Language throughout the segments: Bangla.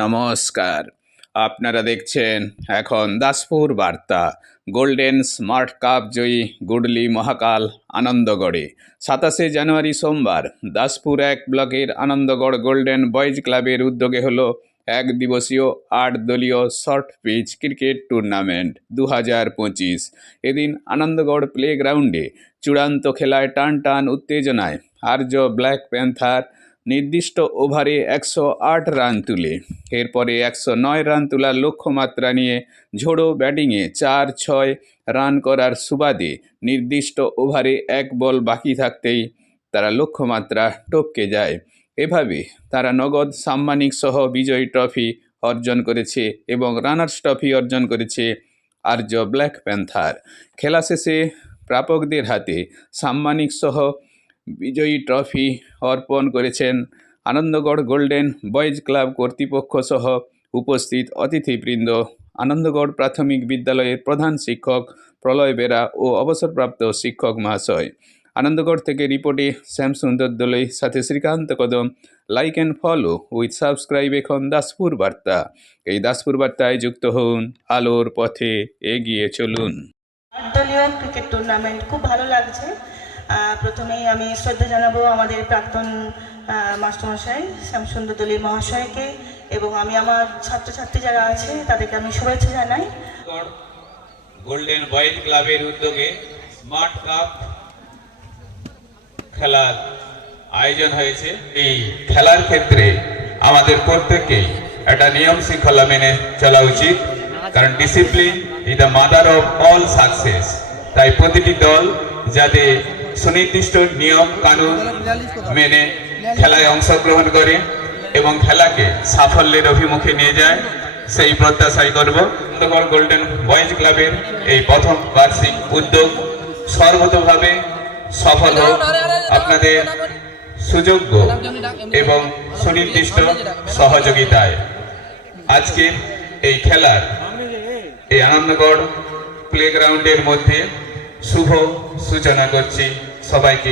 নমস্কার, আপনারা দেখছেন এখন দাসপুর বার্তা। গোল্ডেন স্মার্ট কাপ জয়ী গুডলি মহাকাল আনন্দগড়ে 27শে জানুয়ারি সোমবার দাসপুর 1 ব্লকের আনন্দগড় গোল্ডেন বয়েজ ক্লাবের উদ্যোগে হলো এক দিবসীয় 8 দলীয় শর্ট পিচ ক্রিকেট টুর্নামেন্ট 2025। এদিন আনন্দগড় প্লেগ্রাউন্ডে চূড়ান্ত খেলায় টান টান উত্তেজনায় আর্য ব্ল্যাক প্যান্থার নির্দিষ্ট ওভারে 108 রান তুলে এরপরে 109 রান তোলার লক্ষ্যমাত্রা নিয়ে ঝোড়ো ব্যাটিংয়ে 4-6 রান করার সুবাদে নির্দিষ্ট ওভারে 1 বল বাকি থাকতেই তারা লক্ষ্যমাত্রা টপকে যায়। এভাবে তারা নগদ সাম্মানিক সহ বিজয়ী ট্রফি অর্জন করেছে এবং রানার্স ট্রফি অর্জন করেছে আর্য ব্ল্যাক প্যান্থার। খেলা শেষে প্রাপকদের হাতে সাম্মানিক সহ বিজয়ী ট্রফি অর্পণ করেছেন আনন্দগড় গোল্ডেন বয়েজ ক্লাব কর্তৃপক্ষ সহ উপস্থিত অতিথিবৃন্দ, আনন্দগড় প্রাথমিক বিদ্যালয়ের প্রধান শিক্ষক প্রলয় বেরা ও অবসরপ্রাপ্ত শিক্ষক মহাশয়। আনন্দগড় থেকে রিপোর্টে শ্যামসুন্দর দোলই, সাথে শ্রীকান্ত কদম। Like and follow with subscribe এখন দাসপুর বার্তা। এই দাসপুর বার্তায় যুক্ত হন, আলোর পথে এগিয়ে চলুন। দলীয় ক্রিকেট টুর্নামেন্ট খুব ভালো লাগছে। প্রথমেই আমি শ্রদ্ধা জানাবো আমাদের প্রাক্তন মাস্টারমশাই শ্যামসুন্দর দোলই মহাশয়কে, এবং আমি আমার ছাত্রছাত্রী যারা আছে তাদেরকে আমি শুভেচ্ছা জানাই। গোল্ডেন বয়েজ ক্লাবের উদ্যোগে স্মার্ট কাপ খেলার আয়োজন হয়েছে। এই খেলার ক্ষেত্রে আমাদের প্রত্যেককেই একটা নিয়ম শৃঙ্খলা মেনে চলা উচিত, কারণ discipline is the mother of all success. তাই প্রতিটি দল যাতে সুনির্দিষ্ট নিয়ম কানুন মেনে খেলায় অংশগ্রহণ করে এবং খেলাকে সাফল্যের অভিমুখে নিয়ে যায়, সেই প্রত্যাশাই করব। আনন্দগড় গোল্ডেন বয়েজ ক্লাবের এই প্রথম বার্ষিক উদ্যোগ সর্বতোভাবে সফল হোক আপনাদের সুযোগ্য এবং সুনির্দিষ্ট সহযোগিতায়। আজকের এই খেলার এই আনন্দগড় প্লেগ্রাউন্ডের মধ্যে শুভ সূচনা করছি। সবাইকে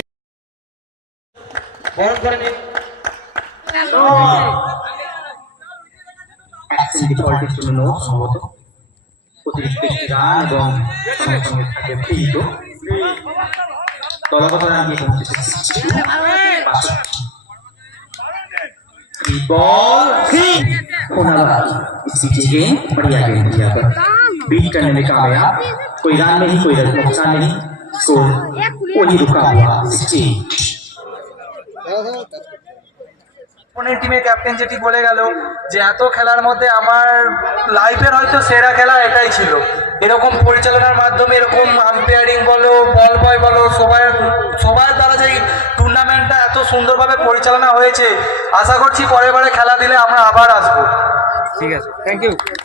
बीट करने में कामयाब, कोई रन नहीं, कोई नुकसान नहीं, स्कोर वही रुका हुआ 16। টিমের ক্যাপ্টেন যেটি বলে গেল যে এত খেলার মধ্যে আমার লাইফের হয়তো সেরা খেলা এটাই ছিল। এরকম পরিচালনার মাধ্যমে, এরকম আম্পায়ারিং বলো, বল বয় বলো, সবার দ্বারা যে টুর্নামেন্টটা এত সুন্দরভাবে পরিচালনা হয়েছে, আশা করছি পরের বারে খেলা দিলে আমরা আবার আসবো। ঠিক আছে, থ্যাংক ইউ।